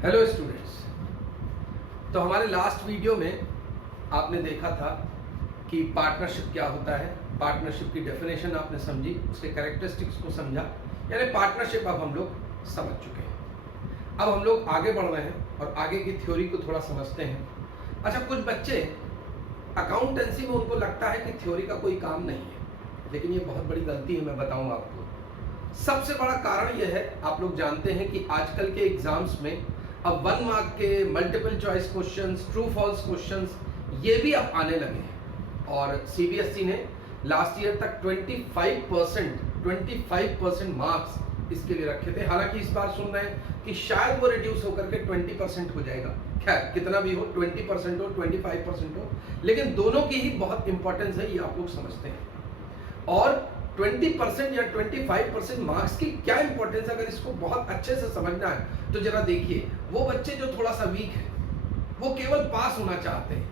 Hello students. तो हमारे last video में आपने देखा था कि पार्टनरशिप क्या होता है, पार्टनरशिप की डेफिनेशन आपने समझी, उसके कैरेक्टरिस्टिक्स को समझा, यानी पार्टनरशिप अब हम लोग समझ चुके हैं। अब हम लोग आगे बढ़ रहे हैं और आगे की थ्योरी को थोड़ा समझते हैं। अच्छा, कुछ बच्चे अकाउंटेंसी में उनको लगता है कि थ्योरी का कोई काम नहीं है, लेकिन ये बहुत बड़ी गलती है। मैं बताऊँ आपको, सबसे बड़ा कारण यह है, आप लोग जानते हैं कि आजकल के एग्जाम्स में अब 1 मार्क के multiple choice questions, true false questions ये भी अब आने लगे हैं। और सीबीएसई ने लास्ट ईयर तक 25% मार्क्स इसके लिए रखे थे। हालांकि इस बार सुन रहे हैं कि शायद वो रिड्यूस होकर के 20% हो जाएगा। खैर, कितना भी हो, 20% हो, 25% हो, लेकिन दोनों की ही बहुत इंपॉर्टेंस है, ये आप लोग समझते हैं। और 20% या 25% मार्क्स की क्या इंपॉर्टेंस, अगर इसको बहुत अच्छे से समझना है तो जरा देखिए, वो बच्चे जो थोड़ा सा वीक है, वो केवल पास होना चाहते हैं,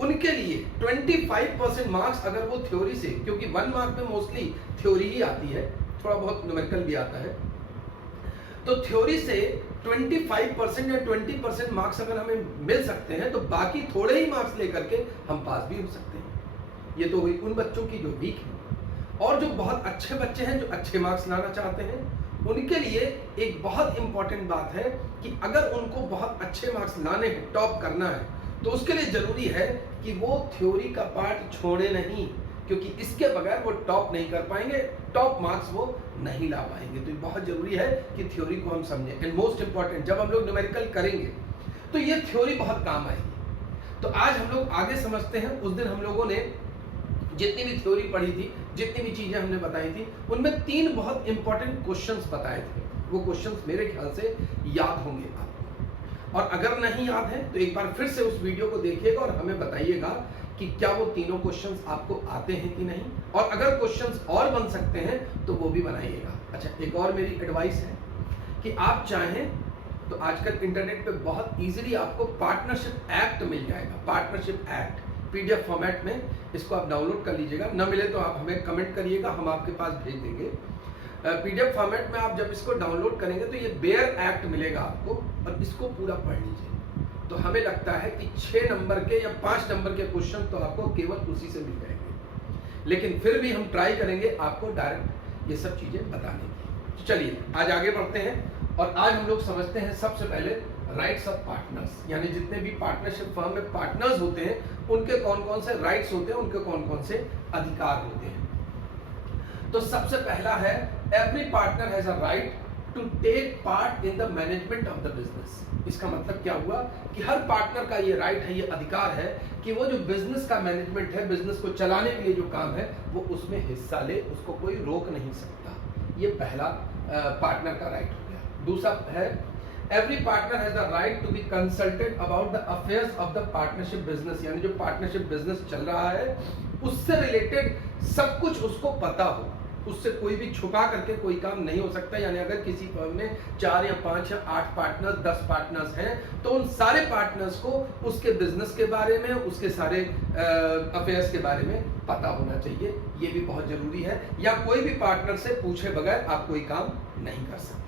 उनके लिए 25% मार्क्स अगर वो थ्योरी से, क्योंकि 1 मार्क में मोस्टली थ्योरी ही आती है, थोड़ा बहुत न्यूमेरिकल भी आता है, तो थ्योरी से 25% या 20% मार्क्स अगर हमें मिल सकते हैं तो बाकी थोड़े ही मार्क्स लेकर के हम पास भी हो सकते हैं। ये तो हुई उन बच्चों की जो वीक है। और जो बहुत अच्छे बच्चे हैं, जो अच्छे मार्क्स लाना चाहते हैं, उनके लिए एक बहुत इंपॉर्टेंट बात है कि अगर उनको बहुत अच्छे मार्क्स लाने हैं, टॉप करना है, तो उसके लिए जरूरी है कि वो थ्योरी का पार्ट छोड़े नहीं, क्योंकि इसके बगैर वो टॉप नहीं कर पाएंगे, टॉप मार्क्स वो नहीं ला पाएंगे। तो ये बहुत जरूरी है कि थ्योरी को हम समझें। एंड मोस्ट इंपॉर्टेंट, जब हम लोग न्यूमेरिकल करेंगे तो ये थ्योरी बहुत काम आएगी। तो आज हम लोग आगे समझते हैं। उस दिन हम लोगों ने जितनी भी थ्योरी पढ़ी थी, जितनी भी चीजें हमने बताई थी, उनमें 3 बहुत इंपॉर्टेंट क्वेश्चंस बताए थे। वो क्वेश्चंस मेरे ख्याल से याद होंगे आपको, और अगर नहीं याद है तो एक बार फिर से उस वीडियो को देखिएगा और हमें बताइएगा कि क्या वो तीनों क्वेश्चंस आपको आते हैं कि नहीं, और अगर क्वेश्चंस और बन सकते हैं तो वो भी बनाइएगा। अच्छा, एक और मेरी एडवाइस है कि आप चाहें तो आजकल इंटरनेट पे बहुत इजीली आपको पार्टनरशिप एक्ट मिल जाएगा। पार्टनरशिप एक्ट पीडीएफ फॉर्मेट में, इसको आप डाउनलोड कर लीजिएगा। न मिले तो आप हमें कमेंट करिएगा, हम आपके पास भेज देंगे। पीडीएफ फॉर्मेट में आप जब इसको डाउनलोड करेंगे तो ये बेयर एक्ट मिलेगा आपको, और इसको पूरा पढ़ लीजिए। तो हमें लगता है कि 6 नंबर के या 5 नंबर के क्वेश्चन तो आपको केवल उसी से मिल जाएंगे, लेकिन फिर भी हम ट्राई करेंगे आपको डायरेक्ट ये सब चीजें बताने की। चलिए आज आगे बढ़ते हैं, और आज हम लोग समझते हैं सबसे पहले राइट्स ऑफ पार्टनर्स, यानी जितने भी पार्टनरशिप फर्म में पार्टनर्स होते हैं उनके कौन कौन से राइट्स होते हैं, उनके कौन कौन से अधिकार होते हैं। तो सबसे पहला है, every partner has a right to take part in the management of the business. इसका मतलब क्या हुआ कि हर पार्टनर का ये राइट है, ये अधिकार है कि वो जो बिजनेस का मैनेजमेंट है, बिजनेस को चलाने के लिए जो काम है, वो उसमें हिस्सा ले, उसको कोई रोक नहीं सकता। ये पहला पार्टनर का राइट हो गया। दूसरा है, every partner has the right to be consulted about the affairs of the partnership business, यानी जो पार्टनरशिप बिजनेस चल रहा है उससे रिलेटेड सब कुछ उसको पता हो, उससे कोई भी छुपा करके कोई काम नहीं हो सकता। यानी अगर किसी फर्म में 4 या 5 या 8 पार्टनर्स, 10 पार्टनर्स हैं, तो उन सारे पार्टनर्स को उसके बिजनेस के बारे में, उसके सारे अफेयर्स के बारे में पता होना चाहिए। ये भी बहुत जरूरी है, या कोई भी पार्टनर से पूछे बगैर आप कोई काम नहीं कर सकते।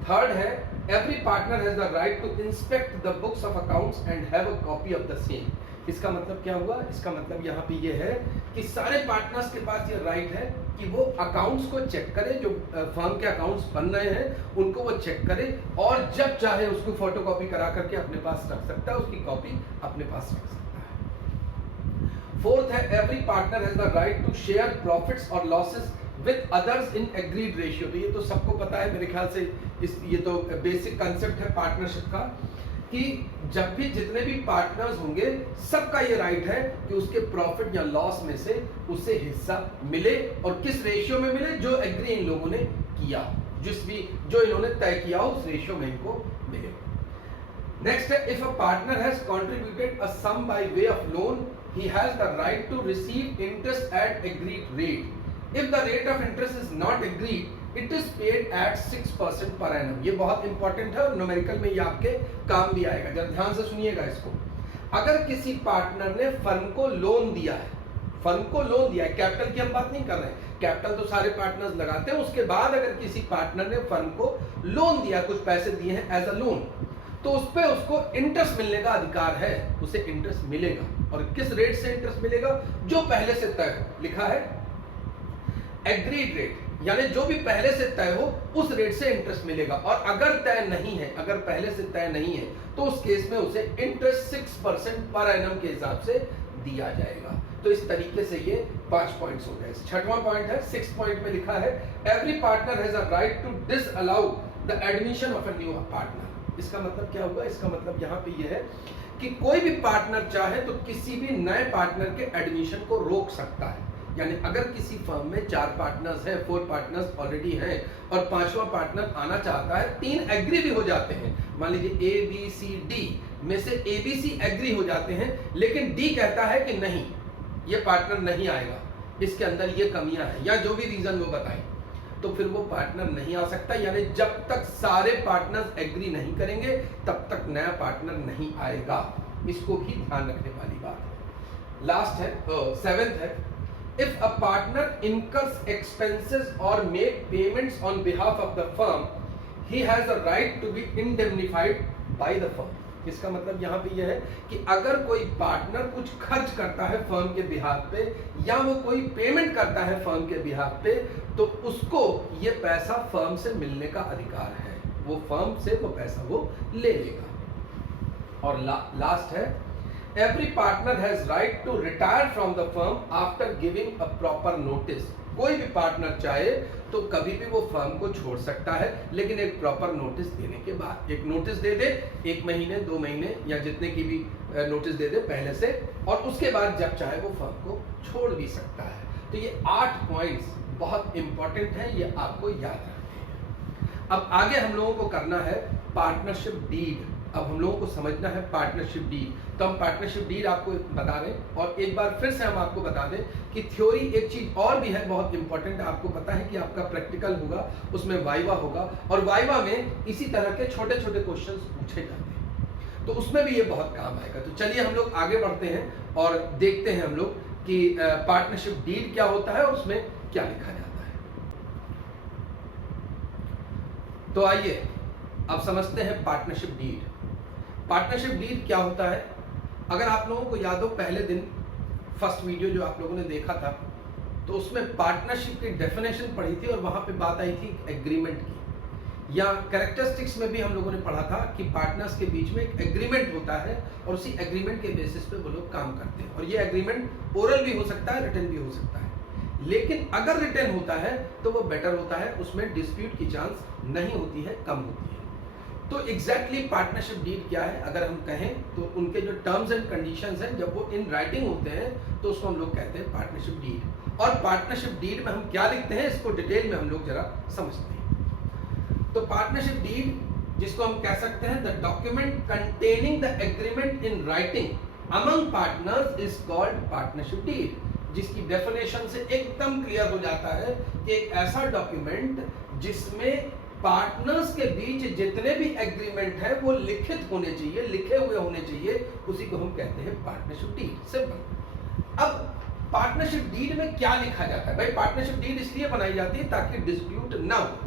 थर्ड है, every partner has the right to inspect the books of accounts and have a copy of the same. इसका मतलब क्या हुआ? इसका मतलब यहाँ पे ये है कि सारे पार्टनर्स के पास ये राइट है कि वो अकाउंट्स को चेक करे, जो फर्म के अकाउंट्स बन रहे हैं उनको वो चेक करे, और जब चाहे उसको फोटोकॉपी करा करके अपने पास रख सकता है, उसकी कॉपी अपने पास रख सकता है। फोर्थ है, every partner has the right to share profits और losses with others in agreed ratio. तो ये तो सबको पता है मेरे ख्याल से, ये तो बेसिक कंसेप्ट है पार्टनरशिप का, कि जब भी जितने भी पार्टनर्स होंगे सबका ये राइट है कि उसके प्रॉफिट या लॉस में से उसे हिस्सा मिले, और किस रेशियो में मिले, जो एग्री इन लोगों ने किया, जो इन्होंने तय किया उस रेशियो में इनको मिले। नेक्स्ट है, if a partner has contributed a sum by way of loan, he has the right to receive interest at agreed rate. If the rate of interest is not agreed, it is paid at 6% per annum। ये बहुत important है और numerical में ये आपके काम भी आएगा। जरा ध्यान से सुनिएगा इसको। अगर किसी पार्टनर ने फर्म को लोन दिया है, फर्म को लोन दिया है, कैपिटल की हम बात नहीं कर रहे हैं, कैपिटल तो सारे पार्टनर्स लगाते हैं, उसके बाद अगर किसी पार्टनर ने फर्म को लोन दिया, कुछ पैसे दिए हैं एज अ लोन, तो उस पे उसको इंटरेस्ट मिलने का अधिकार है, उसे इंटरेस्ट मिलेगा। और किस रेट से इंटरेस्ट मिलेगा? जो पहले से तय हो, लिखा है एग्रीड रेट, यानी जो भी पहले से तय हो उस रेट से इंटरेस्ट मिलेगा। और अगर तय नहीं है, अगर पहले से तय नहीं है, तो उस केस में उसे इंटरेस्ट 6% पर एनम के हिसाब से दिया जाएगा। तो इस तरीके से ये 5 पॉइंट्स हो गए। छठवां पॉइंट है, 6 पॉइंट में लिखा है every partner has a right to disallow the admission of a new partner. इसका मतलब क्या होगा? इसका मतलब यहाँ पे ये है कि कोई भी पार्टनर चाहे तो किसी भी नए पार्टनर के एडमिशन को रोक सकता है। यानी अगर किसी फर्म में 4 पार्टनर्स हैं, 4 पार्टनर्स ऑलरेडी हैं और 5वां पार्टनर आना चाहता है, 3 एग्री भी हो जाते हैं, मान लीजिए ए बी सी डी में से ए बी सी एग्री हो जाते हैं, लेकिन डी कहता है कि नहीं, ये पार्टनर नहीं आएगा, इसके अंदर ये कमियां हैं, या जो भी रीजन वो बताएं, तो फिर वो पार्टनर नहीं आ सकता। यानी जब तक सारे पार्टनर्स एग्री नहीं करेंगे तब तक नया पार्टनर नहीं आएगा। इसको भी ध्यान रखने वाली बात है। लास्ट है 7th है, if a partner incurs expenses or make payments on behalf of the firm, he has a right to be indemnified by the firm। इसका मतलब यहाँ पे यह है कि अगर कोई पार्टनर कुछ खर्च करता है फर्म के बिहाफ पे, या वो कोई पेमेंट करता है फर्म के बिहाफ पे, तो उसको ये पैसा फर्म से मिलने का अधिकार है, वो फर्म से वो पैसा वो ले लेगा। और लास्ट है every partner has right to retire from the firm after giving a proper notice। कोई भी पार्टनर चाहे तो कभी भी वो फर्म को छोड़ सकता है, लेकिन एक प्रॉपर नोटिस देने के बाद। एक नोटिस दे दे, 1 महीने 2 महीने या जितने की भी नोटिस दे दे पहले से, और उसके बाद जब चाहे वो फर्म को छोड़ भी सकता है। तो ये 8 पॉइंट्स बहुत इंपॉर्टेंट हैं, ये आपको याद रखने हैं। अब आगे हम लोगों को करना है पार्टनरशिप डीड। अब हम लोगों को समझना है पार्टनरशिप डीड। तो हम पार्टनरशिप डीड आपको बता दें, और एक बार फिर से हम आपको बता दें कि थ्योरी एक चीज और भी है बहुत इंपॉर्टेंट। आपको पता है कि आपका प्रैक्टिकल होगा, उसमें वाइवा होगा, और वाइवा में इसी तरह के छोटे छोटे क्वेश्चंस पूछे जाते हैं, तो उसमें भी ये बहुत काम आएगा। तो चलिए हम लोग आगे बढ़ते हैं और देखते हैं हम लोग कि पार्टनरशिप डीड क्या होता है और उसमें क्या लिखा जाता है। तो आइए अब समझते हैं पार्टनरशिप डीड। पार्टनरशिप डीड क्या होता है? अगर आप लोगों को याद हो, पहले दिन फर्स्ट वीडियो जो आप लोगों ने देखा था, तो उसमें पार्टनरशिप की डेफिनेशन पढ़ी थी और वहां पे बात आई थी एग्रीमेंट की, या कैरेक्टरिस्टिक्स में भी हम लोगों ने पढ़ा था कि पार्टनर्स के बीच में एक एग्रीमेंट होता है और उसी एग्रीमेंट के बेसिस पे वो लोग काम करते हैं। और ये एग्रीमेंट ओरल भी हो सकता है, रिटन भी हो सकता है, लेकिन अगर रिटन होता है तो वो बेटर होता है, उसमें डिस्प्यूट की चांस नहीं होती है, कम होती है। तो एग्जैक्टली पार्टनरशिप डीड क्या है अगर हम कहें, तो उनके जो टर्म्स एंड कंडीशंस हैं जब वो इन राइटिंग होते हैं तो उसको हम लोग कहते हैं पार्टनरशिप डीड। और पार्टनरशिप डीड में हम क्या लिखते हैं, इसको डिटेल में हम लोग जरा समझते हैं। तो पार्टनरशिप डीड, जिसको हम कह सकते हैं the document containing the agreement in writing among partners is called partnership deed, जिसकी डेफिनेशन से एकदम क्लियर हो जाता है कि एक ऐसा डॉक्यूमेंट जिसमें पार्टनर्स के बीच जितने भी एग्रीमेंट है वो लिखित होने चाहिए, लिखे हुए होने चाहिए, उसी को हम कहते हैं पार्टनरशिप डीड। सिंपल। अब पार्टनरशिप डीड में क्या लिखा जाता है? भाई पार्टनरशिप डीड इसलिए बनाई जाती है ताकि डिस्प्यूट ना हो।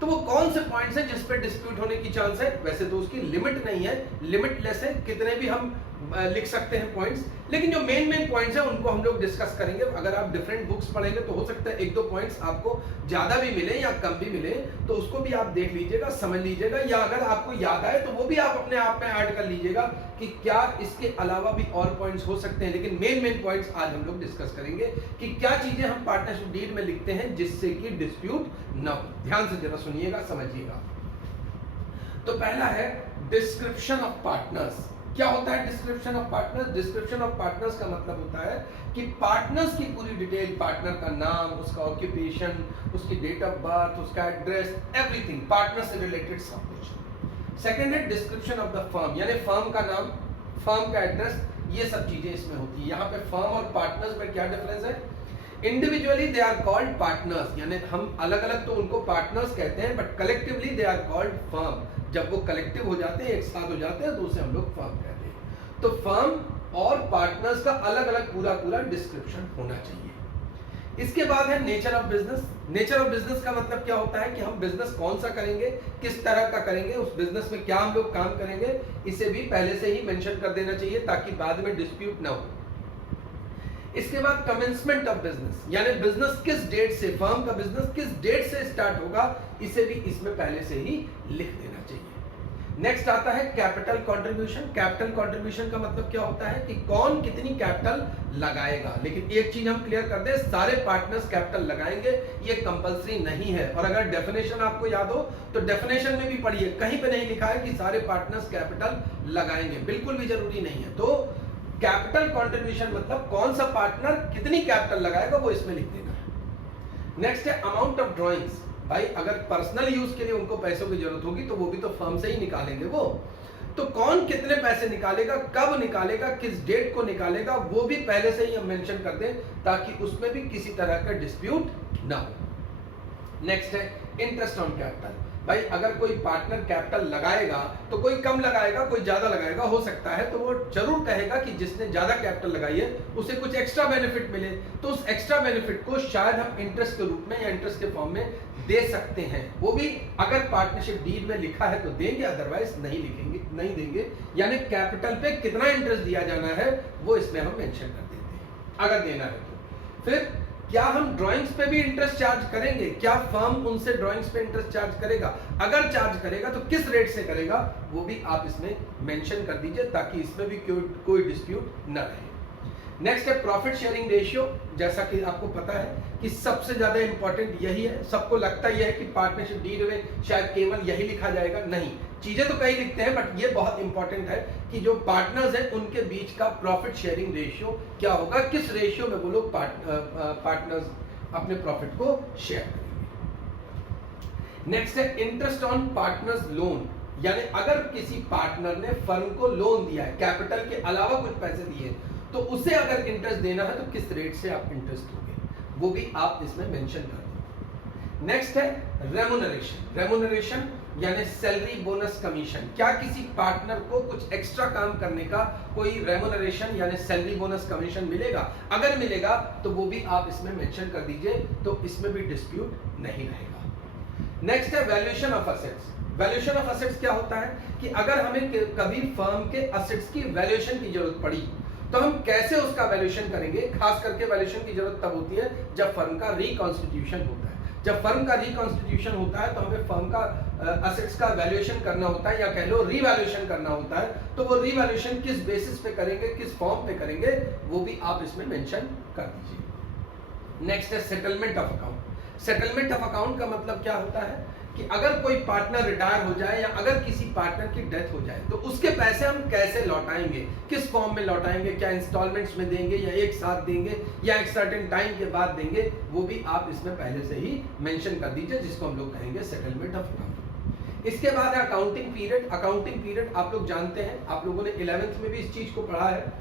तो वो कौन से पॉइंट्स हैं जिस पे डिस्प्यूट होने की चांस है? वैसे तो उसकी लिमिट नहीं है, लिमिटलेस है, कितने भी हम लिख सकते हैं पॉइंट्स, लेकिन जो मेन पॉइंट्स हैं उनको हम लोग डिस्कस करेंगे। अगर आप डिफरेंट बुक्स पढ़ेंगे तो हो सकता है 1-2 पॉइंट्स आपको ज्यादा भी मिले या कम भी मिले, तो उसको भी आप देख लीजिएगा, समझ लीजिएगा, या अगर आपको याद आए तो वो भी आप अपने आप में ऐड कर लीजिएगा कि क्या इसके अलावा भी और पॉइंट्स हो सकते हैं। लेकिन मेन पॉइंट्स आज हम लोग डिस्कस करेंगे कि क्या चीजें हम पार्टनरशिप डीड में लिखते हैं जिससे कि डिस्प्यूट ना हो। ध्यान से जरा सुनिएगा, समझिएगा। तो पहला है डिस्क्रिप्शन ऑफ पार्टनर्स। क्या होता है description of partners? Description of partners का मतलब होता है कि पार्टनर्स की पूरी डिटेल, पार्टनर का नाम, उसका ऑक्यूपेशन, उसकी डेट ऑफ बर्थ, उसका एड्रेस, एवरीथिंग पार्टनर से रिलेटेड सब कुछ। सेकंड है डिस्क्रिप्शन ऑफ द फर्म, यानी फर्म का नाम, फर्म का एड्रेस, ये सब चीजें इसमें होती है। यहाँ पे फर्म और पार्टनर्स में क्या डिफरेंस है? Individually they are called partners, यानी हम अलग अलग तो उनको पार्टनर्स कहते हैं, but collectively they are called firm. जब वो कलेक्टिव हो जाते हैं, एक साथ हो जाते हैं, तो उसे हम लोग फर्म कहते हैं। तो फर्म और पार्टनर्स का अलग अलग पूरा डिस्क्रिप्शन होना चाहिए। इसके बाद है nature of business. Nature of business का मतलब क्या होता है कि हम बिजनेस कौन सा करेंगे, किस तरह का करेंगे, उस बिजनेस में क्या हम लोग काम करेंगे, इसे भी पहले से ही मेंशन कर देना चाहिए ताकि बाद में डिस्प्यूट ना हो। इसके बाद कमेंसमेंट ऑफ बिजनेस, यानी बिजनेस किस डेट से, फर्म का बिजनेस किस डेट से स्टार्ट होगा, इसे भी इसमें पहले से ही लिख देना चाहिए। नेक्स्ट आता है कैपिटल कंट्रीब्यूशन। कैपिटल कंट्रीब्यूशन का मतलब क्या होता है कि कौन कितनी कैपिटल लगाएगा। लेकिन एक चीज हम क्लियर कर दें, सारे पार्टनर्स कैपिटल लगाएंगे ये कंपलसरी नहीं है। और अगर डेफिनेशन आपको याद हो तो डेफिनेशन में भी पढ़िए, कहीं पे नहीं लिखा है कि सारे पार्टनर्स कैपिटल लगाएंगे, बिल्कुल भी जरूरी नहीं है। तो कैपिटल कंट्रीब्यूशन मतलब कौन सा पार्टनर कितनी कैपिटल लगाएगा वो इसमें लिख देना है। नेक्स्ट है अमाउंट ऑफ ड्रॉइंग्स। भाई अगर पर्सनल यूज के लिए उनको पैसों की जरूरत होगी तो वो भी तो फर्म से ही निकालेंगे वो, तो कौन कितने पैसे निकालेगा, कब निकालेगा, किस डेट को निकालेगा, वो भी पहले से ही हम मेंशन कर दें ताकि उसमें भी किसी तरह का डिस्प्यूट ना हो। नेक्स्ट है इंटरेस्ट ऑन कैपिटल। भाई अगर कोई पार्टनर कैपिटल लगाएगा तो कोई कम लगाएगा, कोई ज्यादा लगाएगा, हो सकता है तो वो जरूर कहेगा कि जिसने ज्यादा कैपिटल लगाई है उसे कुछ एक्स्ट्रा बेनिफिट मिले, तो उस एक्स्ट्रा बेनिफिट को शायद हम इंटरेस्ट के रूप में या इंटरेस्ट के फॉर्म में दे सकते हैं। वो भी अगर पार्टनरशिप डीड में लिखा है तो देंगे, अदरवाइज नहीं लिखेंगे, नहीं देंगे। यानी कैपिटल पे कितना इंटरेस्ट दिया जाना है वो इसमें हम मेंशन कर देते हैं अगर देना है तो। फिर क्या हम ड्राइंग्स पे भी इंटरेस्ट चार्ज करेंगे, क्या फर्म उनसे ड्राइंग्स पे इंटरेस्ट चार्ज करेगा, अगर चार्ज करेगा तो किस रेट से करेगा, वो भी आप इसमें मेंशन कर दीजिए ताकि इसमें भी कोई डिस्प्यूट ना रहे। नेक्स्ट है प्रॉफिट शेयरिंग रेशियो। जैसा कि आपको पता है कि सबसे ज्यादा इंपॉर्टेंट यही है। सबको लगता यह है कि पार्टनरशिप डीड में शायद केवल यही लिखा जाएगा, नहीं, चीजें तो कई लिखते हैं बट ये बहुत इंपॉर्टेंट है कि जो पार्टनर्स हैं उनके बीच का प्रॉफिट शेयरिंग रेशियो क्या होगा, किस रेशियो में वो लोग पार्टनर्स अपने प्रॉफिट को शेयर करेंगे। नेक्स्ट है इंटरेस्ट ऑन पार्टनर्स लोन, यानी अगर किसी पार्टनर ने फर्म को लोन दिया है, कैपिटल के अलावा कुछ पैसे दिए, तो उसे अगर इंटरेस्ट देना है तो किस रेट से आप इंटरेस्ट दोगे, वो भी आप इसमें मेंशन कर दो। नेक्स्ट है रेमुनरेशन। रेमुनरेशन यानी सैलरी, बोनस, कमीशन। क्या किसी पार्टनर को कुछ एक्स्ट्रा काम करने का कोई रेमुनरेशन यानी सैलरी, बोनस, कमीशन मिलेगा? अगर मिलेगा तो वो भी आप इसमें मेंशन कर दीजिए, तो इसमें भी डिस्प्यूट नहीं रहेगा। नेक्स्ट है valuation of assets. Valuation of assets क्या होता है कि अगर हमें कभी फर्म के एसेट्स की वैल्यूएशन की जरूरत पड़ी तो हम कैसे उसका वैल्यूएशन करेंगे। खास करके वैल्यूएशन की जरूरत तब होती है जब फर्म का रिकॉन्स्टिट्यूशन होता है। जब फर्म का रिकॉन्स्टिट्यूशन होता है तो हमें फर्म का एसेट्स का वैल्यूएशन करना होता है, या कह लो रीवैल्यूएशन करना होता है। तो वो रीवैल्यूएशन किस बेसिस पे करेंगे, किस फॉर्म पे करेंगे, वो भी आप इसमें मेंशन कर दीजिए। नेक्स्ट है settlement of account. Settlement of account का मतलब क्या होता है कि अगर कोई पार्टनर रिटायर हो जाए या अगर किसी पार्टनर की डेथ हो जाए तो उसके पैसे हम कैसे लौटाएंगे, किस फॉर्म में लौटाएंगे, क्या इंस्टॉलमेंट्स में देंगे या एक साथ देंगे या एक सर्टेन टाइम के बाद देंगे, वो भी आप इसमें पहले से ही मेंशन कर दीजिए, जिसको हम लोग कहेंगे सेटलमेंट ऑफ अकाउंट। इसके बाद है अकाउंटिंग पीरियड। अकाउंटिंग पीरियड आप लोग जानते हैं, आप लोगों ने 11th में भी इस चीज को पढ़ा है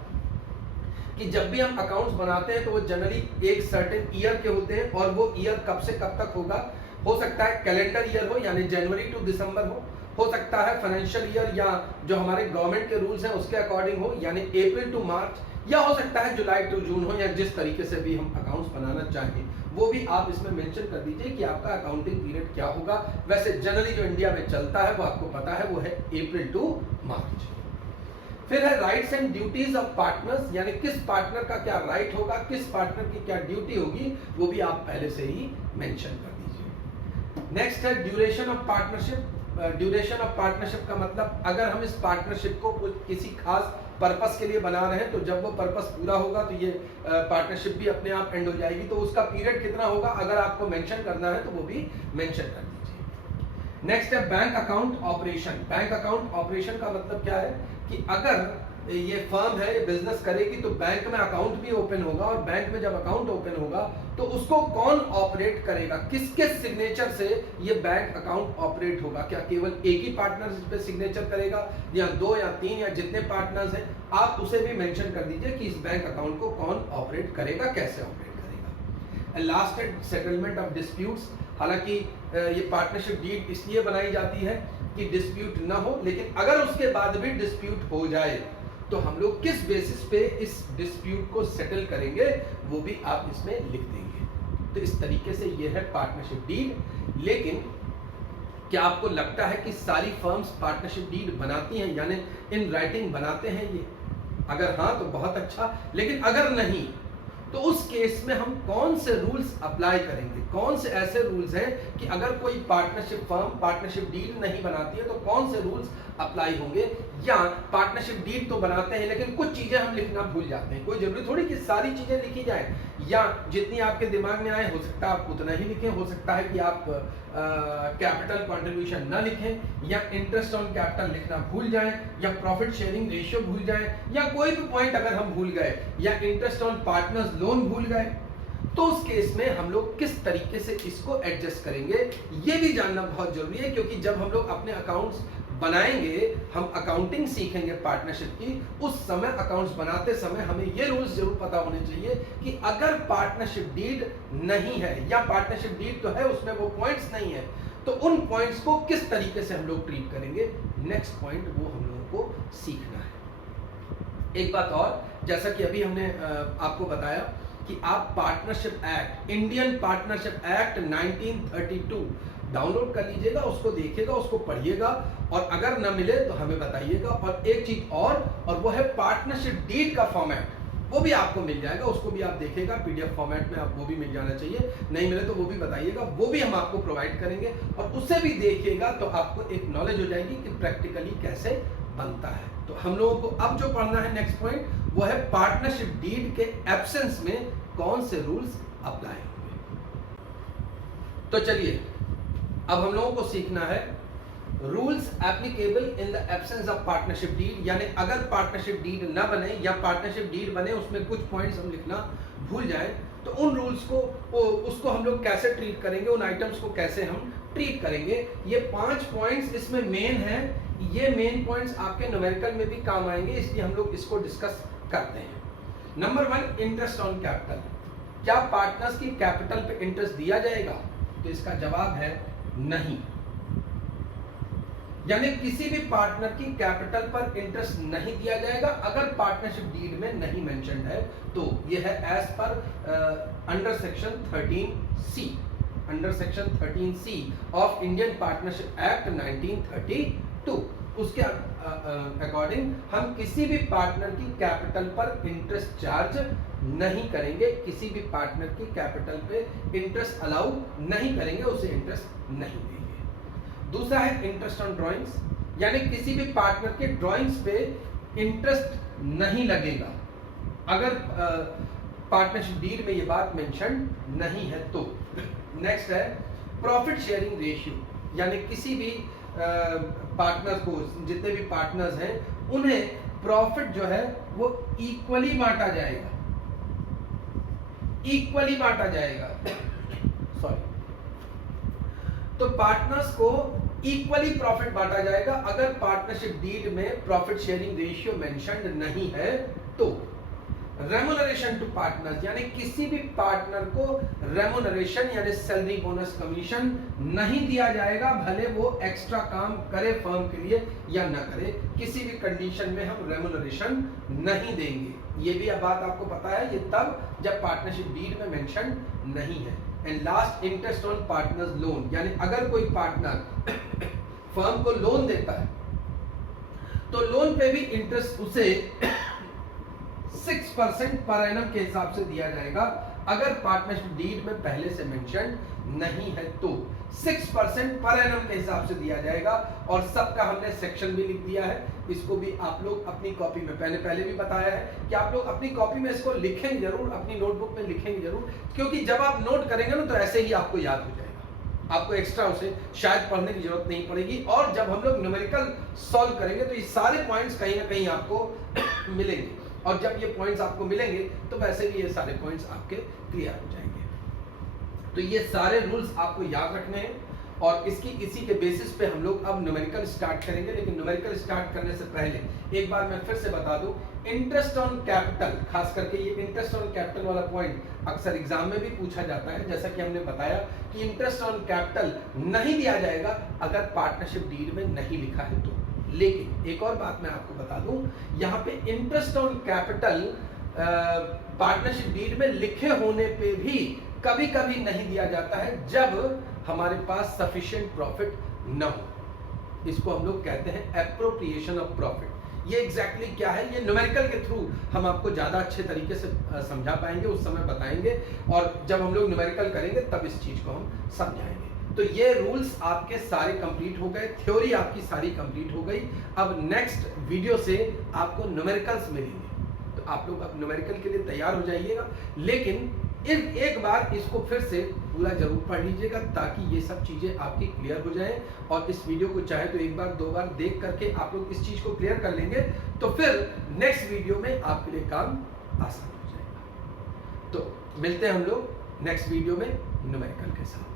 कि जब भी हम अकाउंट्स बनाते हैं तो वो जनरली एक सर्टेन ईयर के होते हैं, और वो ईयर कब से कब तक होगा। हो सकता है कैलेंडर ईयर हो यानी जनवरी टू दिसंबर हो सकता है फाइनेंशियल ईयर या जो हमारे गवर्नमेंट के रूल्स हैं उसके अकॉर्डिंग हो यानी अप्रैल टू मार्च, या हो सकता है जुलाई टू जून हो, या जिस तरीके से भी हम अकाउंट्स बनाना चाहें वो भी आप इसमें मेंशन कर दीजिए कि आपका अकाउंटिंग पीरियड क्या होगा। वैसे जनरली जो इंडिया में चलता है वो आपको पता है, वो है अप्रैल टू मार्च। फिर है rights and duties of partners, यानी किस पार्टनर का क्या राइट होगा, किस पार्टनर की क्या ड्यूटी होगी, वो भी आप पहले से ही मेंशन कर दीजिए। नेक्स्ट है duration of partnership. Duration of partnership का मतलब अगर हम इस पार्टनरशिप को किसी खास पर्पस के लिए बना रहे हैं तो जब वो पर्पस पूरा होगा तो ये पार्टनरशिप भी अपने आप एंड हो जाएगी, तो उसका पीरियड कितना होगा अगर आपको मेंशन करना है तो वो भी मेंशन कर दीजिए। नेक्स्ट है bank account operation. Bank account operation का मतलब क्या है कि अगर ये फर्म है, ये बिजनेस करेगी तो बैंक में अकाउंट भी ओपन होगा, और बैंक में जब अकाउंट ओपन होगा तो उसको कौन ऑपरेट करेगा, किसके सिग्नेचर से ये बैंक अकाउंट ऑपरेट होगा। क्या केवल एक ही पार्टनर इस पे सिग्नेचर करेगा या 2 या 3 या जितने पार्टनर्स हैं, आप उसे भी मेंशन कर दीजिए कि इस बैंक अकाउंट को कौन ऑपरेट करेगा, कैसे ऑपरेट करेगा। लास्ट है सेटलमेंट ऑफ डिस्प्यूट्स। हालांकि ये पार्टनरशिप डीड इसलिए बनाई जाती है कि डिस्प्यूट ना हो, लेकिन अगर उसके बाद भी डिस्प्यूट हो जाए तो हम लोग किस बेसिस पे इस डिस्प्यूट को सेटल करेंगे वो भी आप इसमें लिख देंगे। तो इस तरीके से ये है पार्टनरशिप डीड। लेकिन क्या आपको लगता है कि सारी फर्म्स पार्टनरशिप डीड बनाती हैं, यानी इन राइटिंग बनाते हैं ये? अगर हाँ तो बहुत अच्छा, लेकिन अगर नहीं तो उस केस में हम कौन से रूल्स अप्लाई करेंगे? कौन से ऐसे रूल्स हैं कि अगर कोई पार्टनरशिप फर्म पार्टनरशिप डीड नहीं बनाती है तो कौन से रूल्स अप्लाई होंगे? या पार्टनरशिप डीड तो बनाते हैं लेकिन कुछ चीजें हम लिखना भूल जाते हैं। कोई जरूरी थोड़ी कि सारी चीजें लिखी जाए, या जितनी आपके दिमाग में आए हो सकता है आप उतना ही लिखें, हो सकता है कि आप कैपिटल कंट्रीब्यूशन ना लिखें, या इंटरेस्ट ऑन कैपिटल लिखना भूल जाएं, या प्रॉफिट शेयरिंग रेशियो भूल जाएं, या कोई भी पॉइंट अगर हम भूल गए, या इंटरेस्ट ऑन पार्टनर्स लोन भूल गए, तो उस केस में हम लोग किस तरीके से इसको एडजस्ट करेंगे ये भी जानना बहुत जरूरी है। क्योंकि जब हम लोग अपने अकाउंट्स बनाएंगे, हम अकाउंटिंग सीखेंगे पार्टनरशिप की, उस समय अकाउंट्स बनाते समय हमें ये रूल्स जरूर पता होने चाहिए कि अगर पार्टनरशिप डीड नहीं है, या पार्टनरशिप डीड तो है उसमें वो पॉइंट्स नहीं है, तो उन पॉइंट्स को किस तरीके से हम लोग ट्रीट करेंगे। नेक्स्ट पॉइंट वो हम लोगों को सीखना है। एक बात और, जैसा कि अभी हमने आपको बताया कि आप partnership act, Indian Partnership Act 1932 download कर लीजिएगा, उसको देखिएगा, उसको पढ़िएगा, और अगर ना मिले तो हमें बताइएगा। और एक चीज और वो है पार्टनरशिप डीड का फॉर्मेट, वो भी आपको मिल जाएगा, उसको भी आप देखिएगा, पीडीएफ फॉर्मेट में आप वो भी मिल जाना चाहिए। नहीं मिले तो वो भी बताइएगा, वो भी हम आपको प्रोवाइड करेंगे, और उसे भी देखिएगा तो आपको एक नॉलेज हो जाएगी कि प्रैक्टिकली कैसे बनता है। तो हम लोगों को अब जो पढ़ना है नेक्स्ट पॉइंट, वो है पार्टनरशिप डीड के एब्सेंस में कौन से रूल्स अप्लाई होंगे। तो चलिए अब हम लोगों को सीखना है rules applicable in the absence of partnership deed, यानी अगर पार्टनरशिप डीड ना बने या पार्टनरशिप डीड बने उसमें कुछ पॉइंट्स हम लिखना भूल जाएं, तो उन रूल्स को उसको हम लोग कैसे ट्रीट करेंगे, उन आइटम्स को कैसे हम ट्रीट करेंगे। ये 5 पॉइंट्स इसमें मेन है, ये मेन पॉइंट्स आपके न्यूमेरिकल में भी काम आएंगे, इसलिए हम लोग इसको डिस्कस करते हैं। Number 1, interest on capital. क्या पार्टनर्स की कैपिटल पे इंटरेस्ट दिया जाएगा? तो इसका जवाब है नहीं। यानी किसी भी पार्टनर की कैपिटल पर इंटरेस्ट नहीं दिया जाएगा अगर पार्टनरशिप डीड में नहीं मेंशन्ड है। तो यह है as per under section 13C, under section 13C of Indian Partnership Act 1932। उसके अकॉर्डिंग हम किसी भी पार्टनर की कैपिटल पर इंटरेस्ट चार्ज नहीं करेंगे, किसी भी पार्टनर की कैपिटल पे इंटरेस्ट अलाउ नहीं करेंगे, उसे इंटरेस्ट नहीं देंगे। दूसरा है इंटरेस्ट ऑन ड्राइंग्स, यानी किसी भी पार्टनर के ड्राइंग्स पे इंटरेस्ट नहीं लगेगा अगर पार्टनरशिप डीड में ये बात मेंशन नहीं है तो। नेक्स्ट है प्रॉफिट शेयरिंग रेशियो, यानी किसी भी पार्टनर को, जितने भी पार्टनर्स हैं उन्हें प्रॉफिट जो है वो इक्वली बांटा जाएगा, इक्वली बांटा जाएगा सॉरी। तो पार्टनर्स को इक्वली प्रॉफिट बांटा जाएगा अगर पार्टनरशिप डीड में प्रॉफिट शेयरिंग रेशियो मेंशन्ड नहीं है तो। रेमुनरेशन टू पार्टनर्स, यानी किसी भी पार्टनर को रेमुनरेशन यानी सैलरी बोनस कमीशन नहीं दिया जाएगा, भले वो एक्स्ट्रा काम करे फर्म के लिए या ना करे, किसी भी कंडीशन में हम रेमुनरेशन नहीं देंगे। ये भी अब बात आपको पता है, ये तब जब पार्टनरशिप डीड में मेंशन नहीं है। And last, interest on partners loan, यानी अगर कोई पार्टनर फर्म को लोन देता है तो लोन पे भी इंटरेस्ट उसे 6% पर एनम के हिसाब से दिया जाएगा अगर पार्टनरशिप डीड में पहले से मेंशन नहीं है तो। 6% पर एनम के हिसाब से दिया जाएगा, और सबका हमने सेक्शन भी लिख दिया है, इसको भी आप लोग अपनी कॉपी में, पहले भी बताया है कि आप लोग अपनी कॉपी में इसको लिखेंगे जरूर, अपनी नोटबुक में लिखेंगे जरूर, क्योंकि जब आप नोट करेंगे ना तो ऐसे ही आपको याद हो जाएगा, आपको एक्स्ट्रा उसे शायद पढ़ने की जरूरत नहीं पड़ेगी। और जब हम लोग न्यूमेरिकल सॉल्व करेंगे तो ये सारे पॉइंट्स कहीं ना कहीं आपको मिलेंगे, और जब ये पॉइंट्स आपको मिलेंगे तो वैसे भी ये सारे पॉइंट्स आपके क्लियर हो जाएंगे। तो ये सारे रूल्स आपको याद रखने हैं, और इसी के बेसिस पे हम लोग अब न्यूमेरिकल स्टार्ट करेंगे। लेकिन न्यूमेरिकल स्टार्ट करने से पहले एक बार मैं फिर से बता दूं, इंटरेस्ट ऑन कैपिटल, खास करके ये इंटरेस्ट ऑन कैपिटल वाला पॉइंट अक्सर एग्जाम में भी पूछा जाता है। जैसा कि हमने बताया कि इंटरेस्ट ऑन कैपिटल नहीं दिया जाएगा अगर पार्टनरशिप डीड में नहीं लिखा है तो। लेकिन एक और बात मैं आपको बता दूं, यहाँ पे interest on capital partnership deed में लिखे होने पे भी कभी कभी नहीं दिया जाता है जब हमारे पास सफिशिएंट प्रॉफिट न हो। इसको हम लोग कहते हैं एप्रोप्रिएशन ऑफ प्रॉफिट। ये एग्जैक्टली क्या है, ये न्यूमेरिकल के थ्रू हम आपको ज़्यादा अच्छे तरीके से समझा पाएंगे, उस समय बताएंगे, और जब हम लोग न्यूमेरिकल करेंगे तब इस चीज़ को हम समझाएंगे। तो ये रूल्स आपके सारे कंप्लीट हो गए, थ्योरी आपकी सारी कंप्लीट हो गई। अब नेक्स्ट वीडियो से आपको न्यूमेरिकल्स मिलेंगे, तो आप लोग अब न्यूमेरिकल के लिए तैयार हो जाइएगा। लेकिन एक बार इसको फिर से पूरा जरूर पढ़ लीजिएगा ताकि ये सब चीज़ें आपकी क्लियर हो जाएं, और इस वीडियो को चाहे तो एक बार दो बार देख करके आप लोग इस चीज़ को क्लियर कर लेंगे, तो फिर नेक्स्ट वीडियो में आपके लिए काम आसान हो जाएगा। तो मिलते हैं हम लोग नेक्स्ट वीडियो में न्यूमेरिकल के साथ।